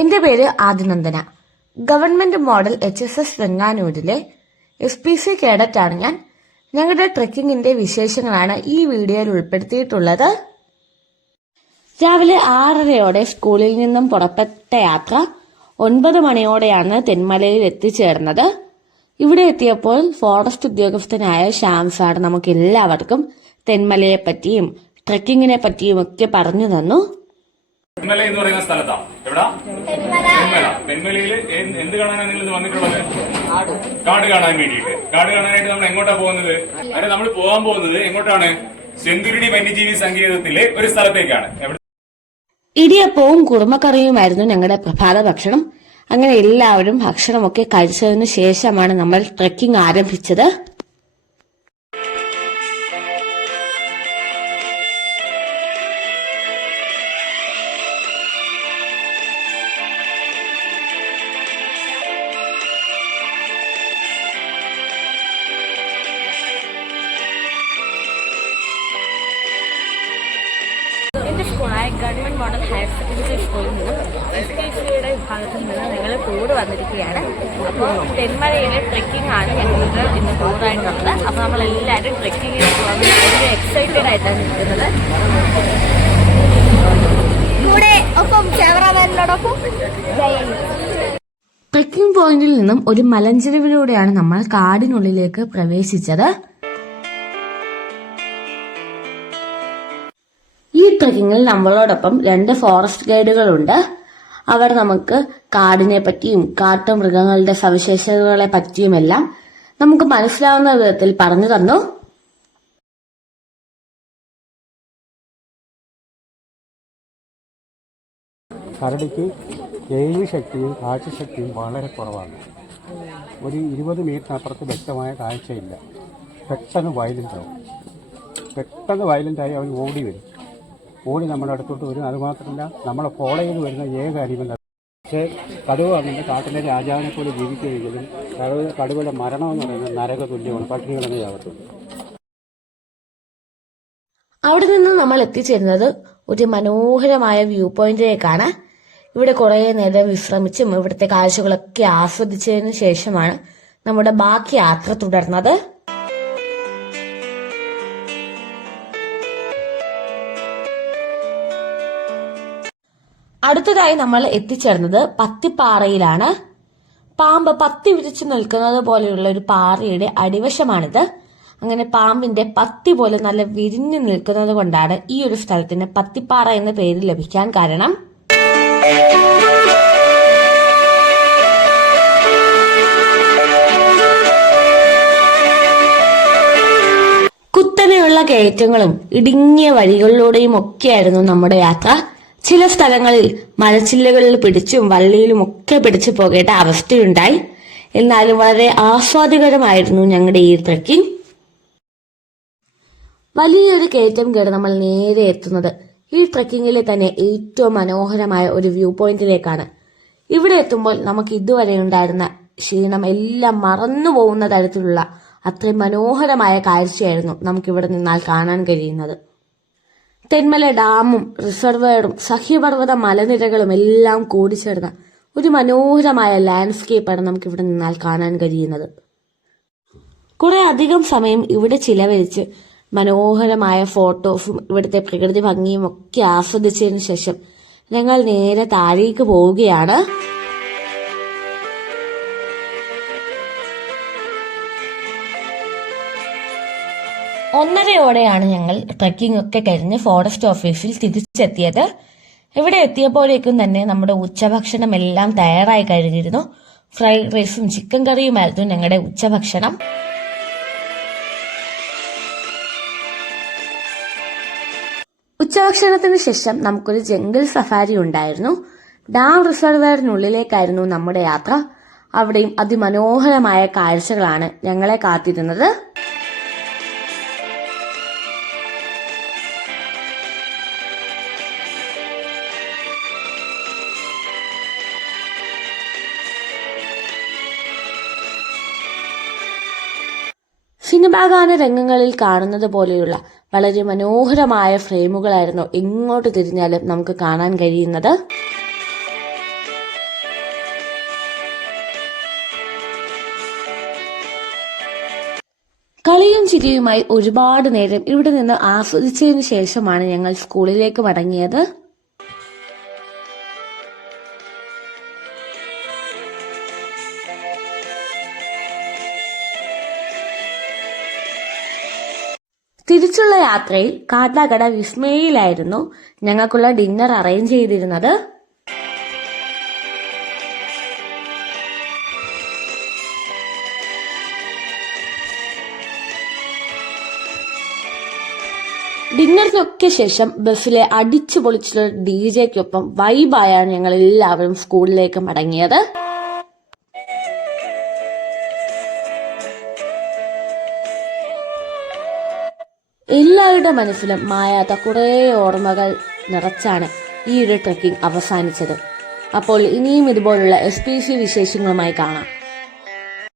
എന്റെ പേര് Adinandana. Government model H S S വെങ്ങാനൂരിലെ S P C കേഡറ്റാണ് ഞാൻ. ഞങ്ങളുടെ ട്രെക്കിങ്ങിന്റെ വിശേഷങ്ങളാണ് ഈ വീഡിയോയിൽ ഉൾപ്പെടുത്തിയിട്ടുള്ളത്. രാവിലെ ആറരയോടെ സ്കൂളിൽ നിന്നും പുറപ്പെട്ട യാത്ര ഒൻപത് മണിയോടെയാണ് തെന്മലയിൽ എത്തിച്ചേർന്നത്. ഇവിടെ എത്തിയപ്പോൾ ഫോറസ്റ്റ് ഉദ്യോഗസ്ഥനായ ശ്യാം സാർ നമുക്ക് എല്ലാവർക്കും തെന്മലയെ പറ്റിയും ട്രെക്കിങ്ങിനെ പറ്റിയും ഒക്കെ പറഞ്ഞു തന്നു. തെന്മല എന്ന് പറയുന്ന സ്ഥലത്താ. എവിടാ? തെന്മല. തെന്മലയിൽ എന്ത് കാണാനാണ് നിങ്ങൾ ഇത് വന്നിട്ടുള്ളത്? കാട് കാണാൻ വേണ്ടിയിട്ട്. കാട് കാണാനായിട്ട് നമ്മൾ എങ്ങോട്ടാ പോകുന്നത്? അതായത് നമ്മൾ പോകാൻ പോകുന്നത് എങ്ങോട്ടാണ്? ചെന്തുരുടി വന്യജീവി സങ്കേതത്തിലെ ഒരു സ്ഥലത്തേക്കാണ്. എവിടെ ഇടിയപ്പവും കുറുമക്കറിയുമായിരുന്നു ഞങ്ങളുടെ പ്രഭാത ഭക്ഷണം. അങ്ങനെ എല്ലാവരും ഭക്ഷണമൊക്കെ കഴിച്ചതിനു ശേഷമാണ് നമ്മൾ ട്രെക്കിംഗ് ആരംഭിച്ചത്. സ്കൂളായ ഗവൺമെന്റ് മോഡൽ ഹയർ സെക്കൻഡറി സ്കൂളിൽ നിന്നും എസ് കെ സിയുടെ വിഭാഗത്തിൽ നിന്ന് ഞങ്ങൾ ടൂർ വന്നിരിക്കുകയാണ്. അപ്പോൾ തെന്മലയിലെ ട്രെക്കിംഗ് ആണ് ഞങ്ങൾക്ക് ഇന്ന് ടൂറായിട്ടുള്ളത്. അപ്പോൾ നമ്മളെല്ലാവരും ട്രെക്കിങ്ങിന് പോകാൻ വേണ്ടി ഭയങ്കര എക്സൈറ്റഡ് ആയിട്ടാണ് നിൽക്കുന്നത്. കൂടെ ഒപ്പം ക്യാമറാമാനോടൊപ്പം ജയൻ ട്രെക്കിംഗ് പോയിന്റിൽ നിന്നും ഒരു മലഞ്ചെരുവിലൂടെയാണ് നമ്മൾ കാടിനുള്ളിലേക്ക് പ്രവേശിച്ചത്. ട്രെക്കിങ്ങിൽ നമ്മളോടൊപ്പം രണ്ട് ഫോറസ്റ്റ് ഗൈഡുകളുണ്ട്. അവർ നമുക്ക് കാടിനെ പറ്റിയും കാട്ടുമൃഗങ്ങളുടെ സവിശേഷതകളെ പറ്റിയുമെല്ലാം നമുക്ക് മനസ്സിലാവുന്ന വിധത്തിൽ പറഞ്ഞു തന്നു. കരടിക്ക് ഏഴ് ശക്തിയും കാഴ്ചശക്തിയും വളരെ കുറവാണ്. ഒരു ഇരുപത് മീറ്ററിനപ്പുറത്ത് വ്യക്തമായ കാഴ്ചയില്ല. പെട്ടെന്ന് വയലന്റ് ആവും. പെട്ടെന്ന് വയലന്റ് ആയി അവൻ ഓടി വരും. ഓടി നമ്മുടെ അടുത്തോട്ട് വരും. അതുമാത്രമല്ല നമ്മളെ ഫോളോ ചെയ്ത് വരുന്ന ഏക അനിമൽ പക്ഷേ കടുവ അങ്ങനെ കാട്ടിലെ രാജാവിനെ പോലെ ജീവിക്കുമെങ്കിലും കടുവ കടുവയുടെ മരണം എന്ന് പറയുന്നത് നരക തുല്യമാണ് പട്ടിണി ആകത്തുള്ളൂ അവിടെ നിന്ന് നമ്മൾ എത്തിച്ചേരുന്നത് ഒരു മനോഹരമായ വ്യൂ പോയിന്റിലേക്കാണ് ഇവിടെ കുറേ നേരം വിശ്രമിച്ചും ഇവിടുത്തെ കാഴ്ചകളൊക്കെ ആസ്വദിച്ചതിന് ശേഷമാണ് നമ്മുടെ ബാക്കി യാത്ര തുടർന്നത്. അടുത്തതായി നമ്മൾ എത്തിച്ചേർന്നത് പത്തിപ്പാറയിലാണ്. പാമ്പ് പത്തി വിരിച്ചു നിൽക്കുന്നത് പോലെയുള്ള ഒരു പാറയുടെ അടിവശമാണിത്. അങ്ങനെ പാമ്പിന്റെ പത്തി പോലെ നല്ല വിരിഞ്ഞു നിൽക്കുന്നത് കൊണ്ടാണ് ഈ ഒരു സ്ഥലത്തിന് പത്തിപ്പാറ എന്ന പേര് ലഭിക്കാൻ കാരണം. കുത്തനെയുള്ള കയറ്റങ്ങളും ഇടുങ്ങിയ വഴികളിലൂടെയും ഒക്കെയായിരുന്നു നമ്മുടെ യാത്ര. ചില സ്ഥലങ്ങളിൽ മലച്ചില്ലകളിൽ പിടിച്ചും വള്ളിയിലും ഒക്കെ പിടിച്ചു പോകേണ്ട അവസ്ഥയുണ്ടായി. എന്നാലും വളരെ ആസ്വാദികരമായിരുന്നു ഞങ്ങളുടെ ഈ ട്രക്കിംഗ്. വലിയൊരു കയറ്റം കയറി നമ്മൾ നേരെ എത്തുന്നത്. ഈ ട്രക്കിങ്ങിലെ തന്നെ ഏറ്റവും മനോഹരമായ ഒരു വ്യൂ പോയിന്റിലേക്കാണ്. ഇവിടെ എത്തുമ്പോൾ നമുക്ക് ഇതുവരെ ഉണ്ടായിരുന്ന ക്ഷീണം എല്ലാം മറന്നു പോകുന്ന തരത്തിലുള്ള അത്രയും മനോഹരമായ കാഴ്ചയായിരുന്നു നമുക്കിവിടെ നിന്നാൽ കാണാൻ കഴിയുന്നത്. തെന്മല ഡാമും റിസർവയറും സഹ്യപർവത മലനിരകളും എല്ലാം കൂടി ചേർന്ന ഒരു മനോഹരമായ ലാൻഡ്സ്കേപ്പാണ് നമുക്ക് ഇവിടെ നിന്നാൽ കാണാൻ കഴിയുന്നത്. കുറെ അധികം സമയം ഇവിടെ ചിലവഴിച്ച് മനോഹരമായ ഫോട്ടോസും ഇവിടുത്തെ പ്രകൃതി ഭംഗിയും ഒക്കെ ആസ്വദിച്ചതിന് ശേഷം ഞങ്ങൾ നേരെ താഴേക്ക് പോവുകയാണ്. ഒന്നരയോടെയാണ് ഞങ്ങൾ ട്രക്കിംഗ് ഒക്കെ കഴിഞ്ഞ് ഫോറസ്റ്റ് ഓഫീസിൽ തിരിച്ചെത്തിയത്. ഇവിടെ എത്തിയപ്പോഴേക്കും തന്നെ നമ്മുടെ ഉച്ചഭക്ഷണം എല്ലാം തയ്യാറായി കഴിഞ്ഞിരുന്നു. ഫ്രൈഡ് റൈസും ചിക്കൻ കറിയുമായിരുന്നു ഞങ്ങളുടെ ഉച്ചഭക്ഷണം. ഉച്ചഭക്ഷണത്തിന് ശേഷം നമുക്കൊരു ജംഗിൾ സഫാരി ഉണ്ടായിരുന്നു. ഡാം റിസർവയറിനുള്ളിലേക്കായിരുന്നു നമ്മുടെ യാത്ര. അവിടെയും അതിമനോഹരമായ കാഴ്ചകളാണ് ഞങ്ങളെ കാത്തിരുന്നത്. സിനിമാഗാന രംഗങ്ങളിൽ കാണുന്നത് പോലെയുള്ള വളരെ മനോഹരമായ ഫ്രെയിമുകളായിരുന്നു എങ്ങോട്ട് തിരിഞ്ഞാലും നമുക്ക് കാണാൻ കഴിയുന്നത്. കളിയും ചിരിയുമായി ഒരുപാട് നേരം ഇവിടെ നിന്ന് ആസ്വദിച്ചതിന് ശേഷമാണ് ഞങ്ങൾ സ്കൂളിലേക്ക് മടങ്ങിയത്. തിരിച്ചുള്ള യാത്രയിൽ കാട്ടാക്കട വിസ്മയിലായിരുന്നു ഞങ്ങൾക്കുള്ള ഡിന്നർ അറേഞ്ച് ചെയ്തിരുന്നത്. ഡിന്നറിനൊക്കെ ശേഷം ബസ്സിലെ അടിച്ചു പൊളിച്ചുള്ള ഡി ജെക്കൊപ്പം വൈബായാണ് ഞങ്ങൾ എല്ലാവരും സ്കൂളിലേക്ക് മടങ്ങിയത്. എല്ലാവരുടെ മനസ്സിലും മായാത്ത കുറേ ഓർമ്മകൾ നിറച്ചാണ് ഈ ഒരു ട്രക്കിംഗ് അവസാനിച്ചത്. അപ്പോൾ ഇനിയും ഇതുപോലുള്ള എസ് പി സി വിശേഷങ്ങളുമായി കാണാം.